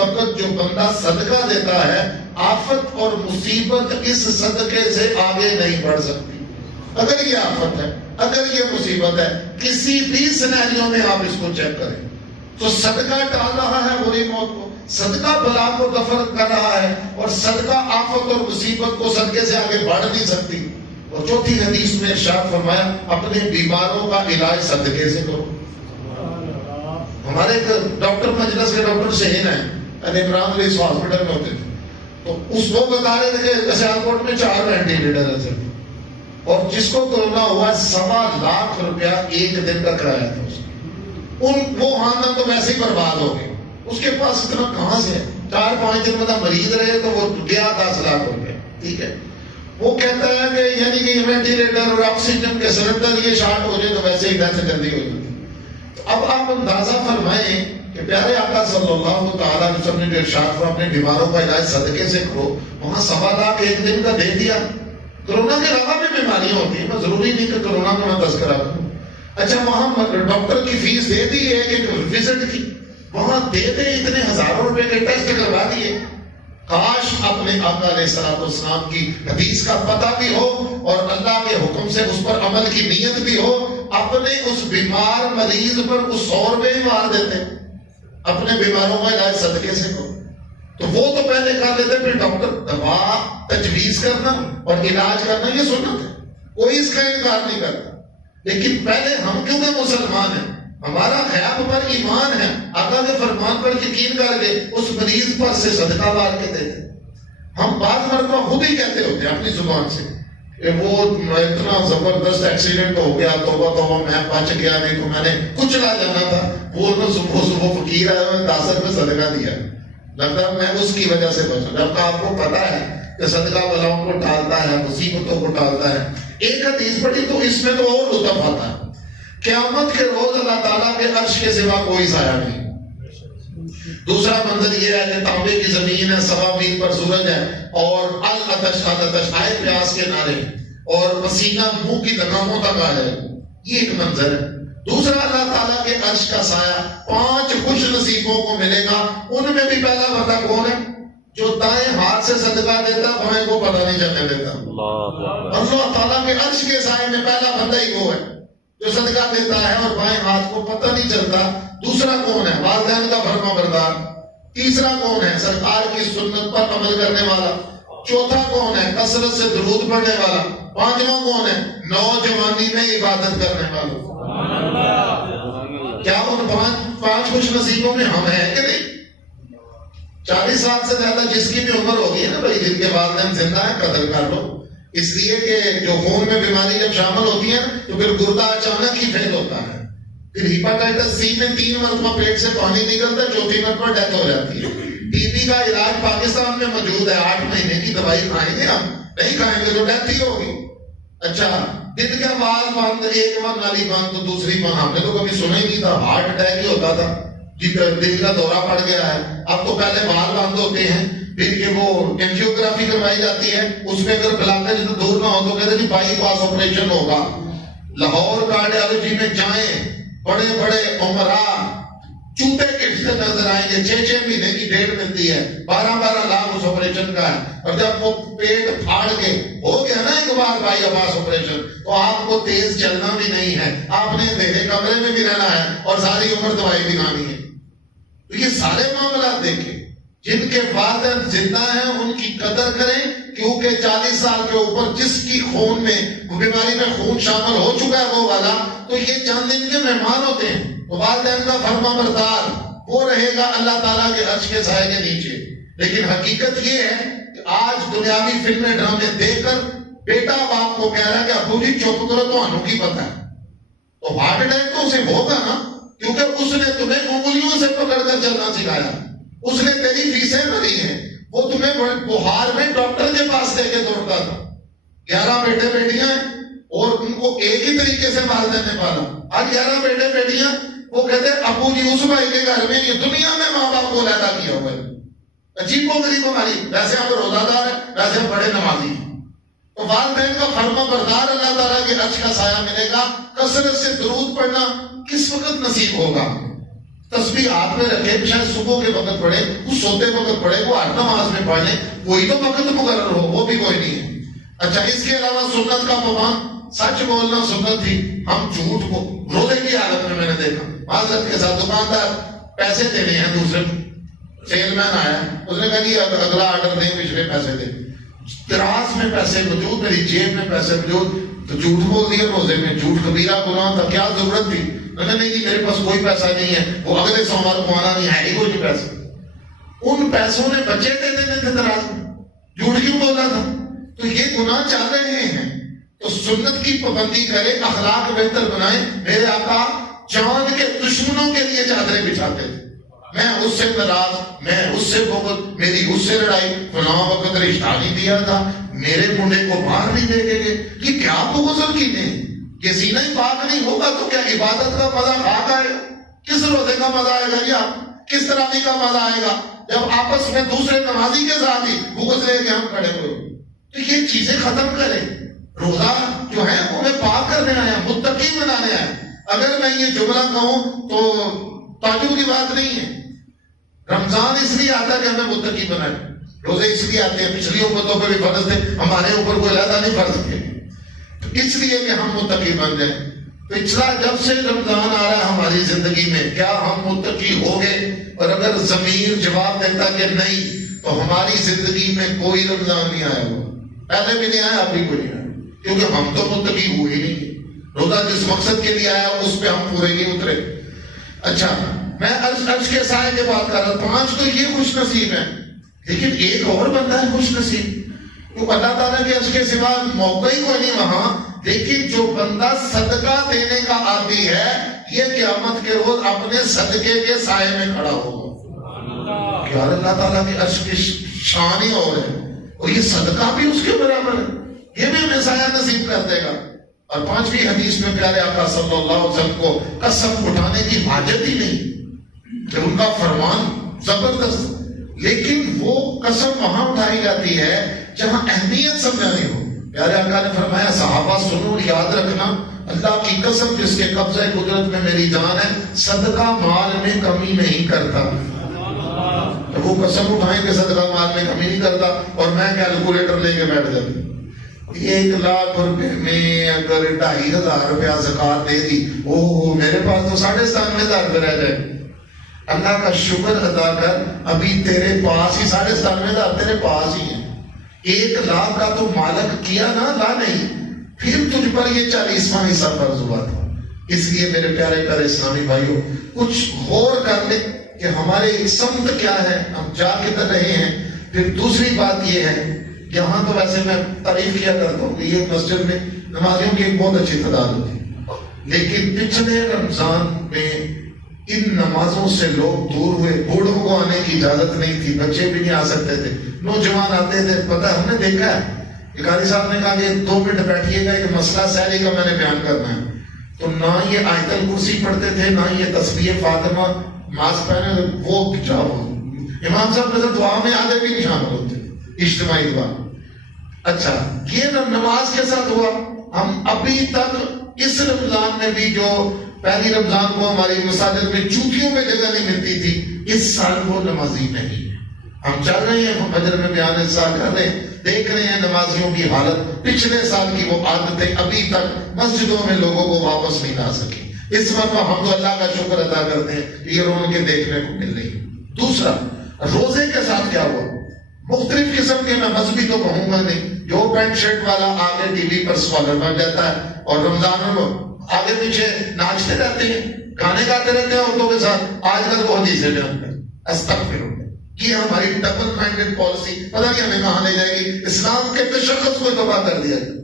وقت جو بندہ صدقہ دیتا ہے آفت اور مصیبت اس صدقے سے آگے نہیں بڑھ سکتی. اگر یہ آفت ہے، اگر یہ مصیبت ہے، کسی بھی سینیریو میں آپ اس کو چیک کریں تو صدقہ ٹال رہا ہے بری موت کو، صدقہ بلا کو دفع کر رہا ہے، اور صدقہ آفت اور مصیبت کو صدقے سے آگے بڑھ نہیں سکتی. اور چوتھی حدیث میں ارشاد فرمایا اپنے بیماروں کا علاج صدقے سے کرو. ہمارے ایک ڈاکٹر مجلس کے ڈاکٹر شہین ہیں، عمران علی ہاسپٹل میں ہوتے تھے، تو اس کو بتا رہے تھے کہ سیالکوٹ میں 4 وینٹیلیٹر ہے اور جس کو کورونا ہوا 1.25 لاکھ روپیہ ایک دن کا کرایا تھا اس نے. وہ خاندان تو ویسے ہی برباد ہو گئے، اس کے پاس اتنا کہاں سے ہے؟ 4-5 دن مطلب مریض رہے تو وہ گیا 10 لاکھ روپیہ. ٹھیک ہے، وہ کہتا ہے کہ یعنی کہ وینٹیلیٹر اور آکسیجن کے سلنڈر یہ شارٹ ہو جائے تو ویسے ہی ڈیتھ جلدی ہو جاتی. اب آپ اندازہ فرمائیں کہ پیارے آقا صلی اللہ تعالیٰ علیہ وسلم نے جو ارشاد فرمایا اپنے بیماروں کا علاج صدقے سے کرو، وہاں 1.25 لاکھ ایک دن کا دے دیا. کرونا کے علاوہ بھی بیماریاں ہوتی ہیں، میں ضروری نہیں کہ کرونا کا میں تذکرہ کروں. اچھا وہاں ڈاکٹر کی فیس دے دی ہے کہ وزٹ کی، وہاں دے دے اتنے ہزاروں روپے کے ٹیسٹ کروا دیے. کاش اپنے آقا علیہ السلام کی حدیث کا پتہ بھی ہو اور اللہ کے حکم سے اس پر عمل کی نیت بھی ہو، اپنے اس بیمار مریض پر اس 100 روپے ہی مار دیتے. اپنے بیماروں کا علاج صدقے سے کرو. تو وہ تو پہلے کر لیتے، پھر ڈاکٹر دوا تجویز کرنا اور علاج کرنا یہ سنت ہے، کوئی اس کا انکار نہیں کرتا. لیکن پہلے ہم کیونکہ مسلمان ہیں، ہمارا غیب پر ایمان ہے، آقا کے فرمان پر یقین کر کے اس مریض پر سے صدقہ وار کے دیتے. ہم بعض مرتبہ خود ہی کہتے ہوتے ہیں اپنی زبان سے کہ وہ اتنا زبردست ایکسیڈنٹ ہو گیا، توبہ توبہ میں بچ گیا، نہیں تو میں نے کچلا جانا تھا. وہ صبح فقیر آیا میں 10 روپے صدقہ دیا، لگتا ہے میں اس کی وجہ سے بچا. جبکہ آپ کو پتا ہے کہ صدقہ بلاؤں کو ٹالتا ہے، مصیبتوں کو ٹالتا ہے. ایک حدیث پڑھی تو اس میں تو اور لطف آتا ہے، قیامت کے روز اللہ تعالیٰ کے عرش کے سوا کوئی سایہ نہیں. دوسرا منظر یہ ہے کہ تانبے کی زمین ہے، 1.25 میل پر سورج ہے، اور العطش العطش آئے پیاس کے نعرے، اور پسینہ منہ کی لگاموں تک آ جائے. یہ ایک منظر ہے. دوسرا اللہ تعالیٰ کے عرش کا سایہ 5 خوش نصیبوں کو ملے گا. ان میں بھی پہلا بندہ کون ہے؟ جو دائیں ہاتھ سے صدقہ دیتا، بائیں کو پتہ نہیں چلنے دیتا. اللہ تعالیٰ کے عرش کے سائے میں پہلا بندہ ہی وہ ہے جو صدقہ دیتا ہے اور بائیں ہاتھ کو پتہ نہیں چلتا. دوسرا کون ہے؟ والدین کا فرما بردار. تیسرا کون ہے؟ سرکار کی سنت پر عمل کرنے والا. چوتھا کون ہے؟ کثرت سے درود پڑھنے والا. پانچواں کون ہے؟ نوجوانی میں عبادت کرنے والا. کیا ان 5 خوش نصیبوں میں ہم ہیں کہ نہیں؟ 40 سال سے زیادہ جس کی بھی عمر ہوگی ہے نا بھائی، جن کے والدین زندہ ہیں قدر کر لو. اس لیے کہ جو خون میں بیماری جب شامل ہوتی ہے تو پھر گردہ اچانک ہی فیل ہوتا ہے. پھر ہیپاٹائٹس سی میں 3 مرتبہ پیٹ سے پانی نکلتا ہے، 4تھی مرتبہ ڈیتھ ہو جاتی ہے. ٹی بی کا علاج پاکستان میں موجود ہے، 8 مہینے کی دوائی کھائیں گے ہم، نہیں کھائیں گے تو ڈیتھ ہی ہوگی. اچھا دل کا وال بند، ایک بار نالی بند تو دوسری بار، ہم نے تو کبھی سنا ہی نہیں تھا، ہارٹ اٹیک ہی ہوتا تھا. دل کا دورہ پڑ گیا ہے. اب تو پہلے وال بند ہوتے ہیں، پھر کہ وہ اینجیوگرافی کروائی جاتی ہے، اس میں اگر بلاکیج دور نہ ہو تو کہتے ہیں بائی پاس آپریشن ہوگا. لاہور کارڈیالوجی میں جائیں، بڑے بڑے عمراء چوتے کٹتے نظر آئیں گے. 6 مہینے کی ڈیٹ ملتی ہے، 12 لاکھ اس آپریشن کا ہے. اور جب وہ پیٹ پھاڑ کے ہو گیا نا ایک بار بائی پاس آپریشن، تو آپ کو تیز چلنا بھی نہیں ہے، آپ نے اندھیرے کمرے میں بھی رہنا ہے اور ساری عمر دوائی بھی کھانی ہے. تو یہ سارے معاملات دیکھیں. جن کے والدین زندہ ہیں ان کی قدر کریں، کیونکہ 40 سال کے اوپر جس کی خون میں بیماری میں خون شامل ہو چکا ہے وہ والا، تو یہ چند دن کے مہمان ہوتے ہیں. تو والدین کا فرما بردار وہ رہے گا اللہ تعالیٰ کے عرش کے سائے کے نیچے. لیکن حقیقت یہ ہے کہ آج دنیاوی فلمیں ڈرامے دیکھ کر بیٹا باپ کو کہہ رہا ہے کہ ابو جی چپ کرو، تو انہوں کی پتہ ہے. تو ہارٹ اٹیک تو اسے ہوگا نا، کیونکہ اس نے تمہیں انگلیوں سے پکڑ کر چلنا سکھایا، اس نے تیری فیسیں بھری ہیں. وہ تمہیں بہار میں ڈاکٹر کے پاس لے کے دوڑتا تھا. 11 بیٹے بیٹیاں ہیں اور ان کو ایک ہی طریقے سے والدین نے پالا. آج 11 بیٹے بیٹیاں، وہ کہتے ہیں ابو جی اس بھائی کے گھر میں، یہ دنیا میں ماں باپ کو علیحدہ کیا ہوا ہے. عجیب و غریب ہماری، ویسے ہم روزہ دار ہیں، ویسے ہم بڑے نمازی ہیں. تو والدین کا فرما بردار اللہ تعالیٰ کے عرش کا سایہ ملے گا. کثرت سے درود پڑھنا کس وقت نصیب ہوگا؟ تسبیح ہاتھ میں رکھے، شاید صبح کے وقت پڑھے، وہ سوتے وقت پڑھے، وہ ہر نماز میں پڑھ لیں، کوئی تو وقت مقرر ہو، وہ بھی کوئی نہیں ہے۔ اچھا اس کے علاوہ سنت کا پابند، سچ بولنا سنت تھی، ہم جھوٹ کو روزے کی حالت میں نے دیکھا معذرت کے ساتھ، دکاندار پیسے دینے ہیں، دوسرے سیل مین آیا، اس نے کہا جی اگلا آرڈر دیں، پچھلے پیسے دیں، دراز میں پیسے موجود، میری جیب میں پیسے موجود، تو جھوٹ بول دیا روزے میں۔ جھوٹ کبیرہ گناہ تھا، کیا ضرورت تھی؟ نہیں جی میرے پاس کوئی پیسہ نہیں ہے، وہ اگلے سوموار کو آنا نہیں ہے ہی کوئی نہیں پیسہ۔ ان پیسوں نے بچے دے دینے تھے دراز میں، جھوٹ کیوں بولا تھا؟ تو یہ گناہ چل رہے ہیں، تو سنت کی پابندی کرے، اخلاق بہتر بنائے۔ میرے آقا جان کے دشمنوں کے لیے چادریں بچھاتے تھے، میں اس سے ناراض، میں اس سے بغض، میری اس سے لڑائی، فلاں وقت رشتہ نہیں دیا تھا، میرے منڈے کو باہر نہیں دے گے، یہ کیا بغض اور کینے؟ یہ سینہ ہی پاک نہیں ہوگا تو کیا عبادت کا مزہ خاک آئے گا؟ کس روزے کا مزہ آئے گا جی؟ آپ کس تراویح کا مزہ آئے گا جب آپس میں دوسرے نمازی کے ساتھ ہی بغض لے کے ہم کھڑے ہوئے؟ تو یہ چیزیں ختم کریں۔ روزہ جو ہے ہمیں پاک کرنے آیا، متقی بنانے آیا۔ اگر میں یہ جملہ کہوں تو تعجب کی بات نہیں ہے۔ رمضان اس لیے آتا ہے کہ ہمیں متقی بنائے، روزے اس لیے آتے ہیں، پچھلی امتوں پہ بھی فرض تھے، ہمارے اوپر کوئی علیحدہ نہیں فرض کیا، اس لیے کہ ہم متقی بن جائیں۔ پچھلا جب سے رمضان آ رہا ہے ہماری زندگی میں، کیا ہم متقی ہو گئے؟ اور اگر ضمیر جواب دیتا کہ نہیں، تو ہماری زندگی میں کوئی رمضان نہیں آیا ہوا، پہلے بھی نہیں آیا، اب بھی کوئی نہیں آیا، کیونکہ ہم تو متقی ہوئے ہی نہیں۔ روزہ جس مقصد کے لیے آیا اس پہ ہم پورے نہیں اترے۔ اچھا میں عرش کے سائے کی بات کر رہا ہوں، 5 تو یہ خوش نصیب ہیں، لیکن ایک اور بندہ ہے خوش نصیب، وہ اللہ تعالیٰ کے عرش کے سوا موقع ہی کوئی نہیں وہاں، لیکن جو بندہ صدقہ دینے کا عادی ہے، یہ قیامت کے روز اپنے صدقے کے سائے میں کھڑا ہوگا۔ کیا اللہ تعالیٰ کے عرش کی شان ہی اور ہے، اور یہ صدقہ بھی اس کے برابر ہے، یہ بھی ہمیں سایہ نصیب کر دے گا۔ اور 5ویں حدیث میں پیارے آقا صلی اللہ علیہ وسلم کو قسم اٹھانے کی حاجت ہی نہیں کہ ان کا فرمان زبردست، لیکن وہ قسم وہاں اٹھائی جاتی ہے جہاں اہمیت سمجھانی ہو۔ پیارے آقا نے فرمایا صحابہ سنو، یاد رکھنا، اللہ کی قسم جس کے قبضہ قدرت میں میری جان ہے، صدقہ مال میں کمی نہیں کرتا۔ تو وہ قسم اٹھائیں کہ صدقہ مال میں کمی نہیں کرتا، اور میں کیلکولیٹر لے کے بیٹھ جاتا، 1 لاکھ روپے میں اگر 2500 روپیہ زکوٰۃ دے دی، اوہ میرے پاس تو 97,500 روپے رہ جائے۔ اللہ کا شکر ادا کر، ابھی تیرے پاس ہی 97,500 تیرے پاس ہی ہیں، 1 لاکھ کا تو مالک کیا نا، لا نہیں، پھر تجھ پر یہ 40واں حصہ فرض ہوا تھا۔ اس لیے میرے پیارے پیارے اسلامی بھائیوں، کچھ غور کر لیں کہ ہمارے سمت کیا ہے، ہم جا کدھر رہے ہیں۔ پھر دوسری بات یہ ہے، یہاں تو ویسے میں تعریف کیا کرتا ہوں کہ یہ مسجد میں نمازیوں کی ایک بہت اچھی تعداد ہوتی ہے، لیکن پچھلے رمضان میں ان نمازوں سے لوگ دور ہوئے، بوڑھوں کو آنے کی اجازت نہیں تھی، بچے بھی نہیں آ سکتے تھے، نوجوان آتے تھے۔ پتہ ہم نے دیکھا ہے، قاری صاحب نے کہا کہ 2 منٹ بیٹھیے گا، ایک مسئلہ سہری کا میں نے بیان کرنا ہے، تو نہ یہ آیت الکرسی پڑھتے تھے، نہ یہ تسبیح فاطمہ، ماسک پہنے، وہ جاؤ امام صاحب نظر دعا میں آدھے بھی نہیں شامل ہوتے، اجتماعی دعا۔ اچھا یہ نماز کے ساتھ ہوا۔ ہم ابھی تک اس رمضان میں بھی جو پہلی رمضان کو ہماری مساجد میں جوتیوں میں جگہ نہیں ملتی تھی، اس سال وہ نمازی نہیں ہے۔ ہم چل رہے ہیں، فجر میں بیان اصلاح کر رہے ہیں، دیکھ رہے ہیں نمازیوں کی حالت، پچھلے سال کی وہ عادتیں ابھی تک مسجدوں میں لوگوں کو واپس نہیں لا سکی۔ اس وقت ہم تو اللہ کا شکر ادا کرتے ہیں کہ یہ رون کے دیکھنے کو مل رہی۔ دوسرا، روزے کے ساتھ کیا ہوا؟ مختلف قسم کے، میں مذہبی تو کہوں گا نہیں، جو پینٹ شرٹ والا آگے ٹی وی پر اسکالر بن جاتا ہے اور رمضان میں آگے پیچھے ناچتے رہتے ہیں، گانے گاتے رہتے ہیں عورتوں کے ساتھ، آج کل وہ حدیثیں بیان کرتے ہیں، استغفراللہ۔ یہ ہماری ڈبل مائنڈڈ پالیسی پتہ نہیں ہمیں کہاں لے جائے گی، اسلام کے تشخص کو تباہ کر دیا گیا۔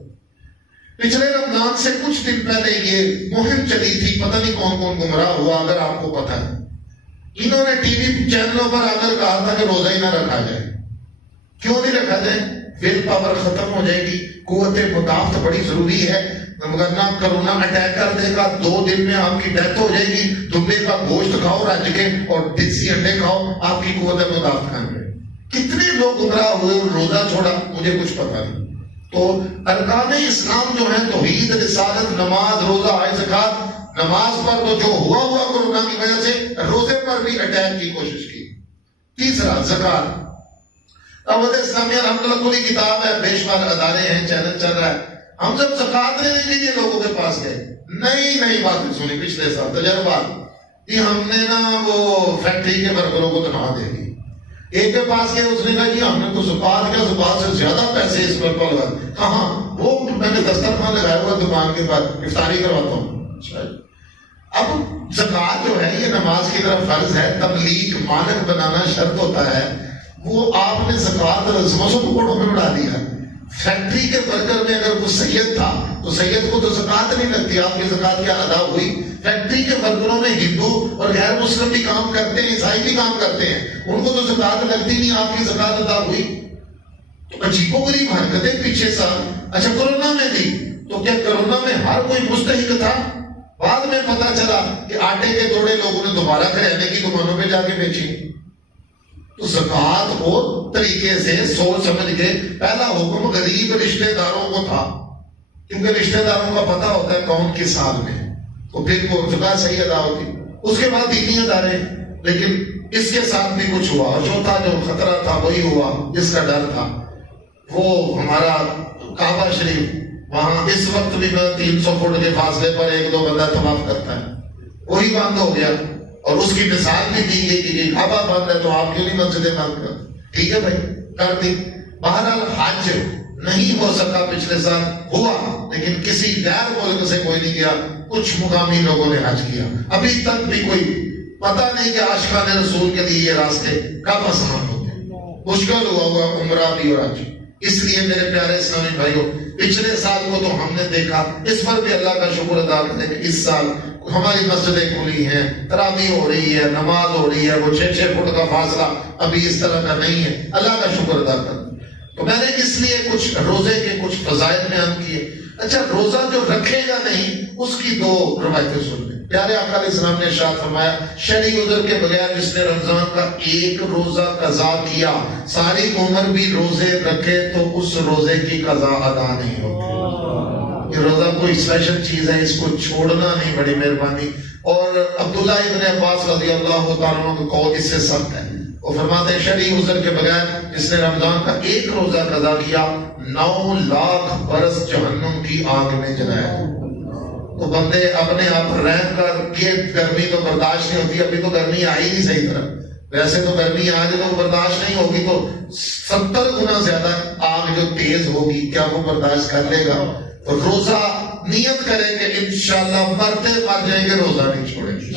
پچھلے رمضان سے کچھ دن پہلے یہ مہم چلی تھی، پتہ نہیں کون کون گمراہ ہوا، اگر آپ کو پتہ ہے، انہوں نے ٹی وی چینلوں پر آ کر کہا تھا کہ روزہ ہی نہ رکھا جائے۔ کیوں نہیں رکھا جائے؟ ول پاور ختم ہو جائے گی، قوت مدافعت بڑی ضروری ہے، مگر نہ کرونا اٹیک کر دے گا، 2 دن میں آپ کی ڈیتھ ہو جائے گی، دمبے کا گوشت کھاؤ رج کے اور دیسی انڈے کھاؤ، آپ کی قوت مدافعت کھانے میں۔ کتنے لوگ گمراہ ہوئے اور روزہ چھوڑا، مجھے کچھ پتا نہیں۔ تو ارکان اسلام جو ہیں، توحید، رسالت، نماز، روزہ، حج، زکات، نماز پر تو جو ہوا کورونا کی وجہ سے روزے پر بھی اٹیک کی کوشش کی. تیسرا زکات. دعوت اسلامیہ الحمدللہ پوری کتاب ہے، بے شمار ادارے ہیں، چینل چل رہا ہے. ہم جب زکات لینے کے لیے لوگوں کے پاس گئے، نئی باتیں سنی پچھلے سال تجربہ کہ ہم نے نا وہ فیکٹری کے ورکروں کو تنخواہ دے دی. ایک کے پاس گئے، اس نے کہا جی ہم نے تو زکات سے زیادہ پیسے اس پر لگا. کہاں؟ وہ میں نے دسترخوان لگایا ہوا دکان کے بعد افطاری کرواتا ہوں. اب زکات جو ہے یہ نماز کی طرف فرض ہے، تبلیغ مانک بنانا شرط ہوتا ہے. وہ آپ نے زکات سموسوں پکوڑوں میں بڑھا دیا. فیکٹری کے ورکر میں اگر کوئی سید تھا تو سید کو تو زکات نہیں لگتی، آپ کی زکات کیا ادا ہوئی؟ فیکٹری کے ورکروں میں ہندو اور غیر مسلم بھی کام کرتے ہیں، عیسائی بھی کام کرتے ہیں، ان کو تو زکات لگتی نہیں، آپ کی زکات ادا ہوئی؟ تو عجیب و غریب حرکتیں پیچھے سال. اچھا کرونا میں بھی تو کیا کرونا میں ہر کوئی مستحق تھا؟ بعد میں پتا چلا کہ آٹے کے دوڑے لوگوں نے دوبارہ کریانے کی دکانوں پہ جا کے بیچی. تو زکات کو طریقے سے سوچ سمجھ کے، پہلا حکم غریب رشتہ داروں کو تھا، کیونکہ رشتہ داروں کا پتہ ہوتا ہے کون کس سال میں، تو پھر وہ زکات صحیح ادا ہوتی. اس کے بعد دینی ادارے، لیکن اس کے ساتھ بھی کچھ ہوا. اور چوتھا جو خطرہ تھا وہی ہوا جس کا ڈر تھا، وہ ہمارا کعبہ شریف. وہاں اس وقت بھی میں 300 فٹ کے فاصلے پر 1-2 بندہ طواف کرتا ہے، وہی بند ہو گیا. اور اس کی مثال بھی دی گئی کہ کعبہ بند ہے تو آپ کیوں نہیں مسجدیں بند کرتے؟ ٹھیک ہے بھائی، کر دی. بہرحال حج نہیں ہو سکا، پچھلے سال ہوا لیکن کسی غیر ملک سے کوئی نہیں گیا، کچھ مقامی لوگوں نے حج کیا. ابھی تک بھی کوئی پتہ نہیں کہ عاشقان رسول کے لیے یہ راستے کب آسان ہوتے ہیں. مشکل ہوا عمرہ بھی اور حج. اس لیے میرے پیارے اسلامی بھائیوں، پچھلے سال کو تو ہم نے دیکھا، اس پر بھی اللہ کا شکر ادا کرتے ہیں کہ اس سال ہماری مسجدیں کھلی ہیں، تراویح ہو رہی ہے، نماز ہو رہی ہے، وہ 6 فٹ کا فاصلہ ابھی اس طرح کا نہیں ہے. اللہ کا شکر ادا کرتے. تو میں نے اس لیے کچھ روزے کے کچھ فضائل بیان کیے. اچھا روزہ جو رکھے گا نہیں اس کی 2 روایتیں سن لیں. پیارے آقا علیہ السلام نے ارشاد فرمایا، شرعی عذر کے بغیر جس نے رمضان کا 1 روزہ قضا کیا، ساری عمر بھی روزے رکھے تو اس روزے کی قضا ادا نہیں ہوتی. یہ روزہ کوئی اسپیشل چیز ہے، اس کو چھوڑنا نہیں، بڑی مہربانی. اور عبداللہ ابن عباس رضی اللہ تعالیٰ عنہ کا قول اس سے سخت ہے. وہ فرماتے ہیں شرعی عذر کے بغیر جس نے رمضان کا 1 روزہ قضا کیا 9 لاکھ برس جہنم کی آگ میں جلایا. تو بندے اپنے آپ رہ کر کے گرمی تو برداشت نہیں ہوتی، ابھی تو گرمی آئی نہیں صحیح طرح. ویسے تو گرمی آج تو برداشت نہیں ہوگی تو 70 گنا زیادہ آگ جو تیز ہوگی کیا وہ برداشت کر لے گا؟ تو روزہ نیت کریں کہ انشاءاللہ مرتے مر جائیں گے، روزہ نہیں چھوڑیں گے.